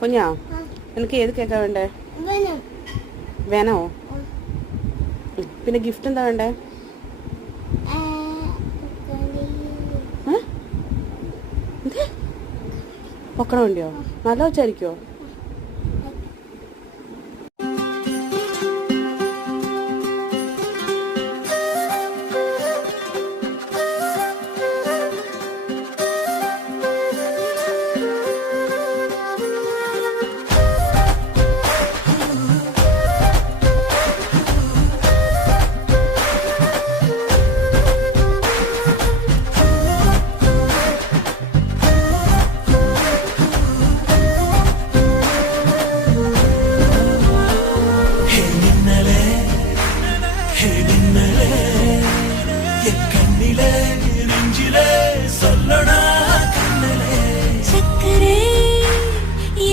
കുഞ്ഞാ, നിനക്ക് ഏത് കേക്കാ വേണ്ടേ? വേനോ? പിന്നെ ഗിഫ്റ്റ് എന്താ വേണ്ടേ? പൊക്കണ വേണ്ടിയോ? നല്ല വെച്ചായിരിക്കോ?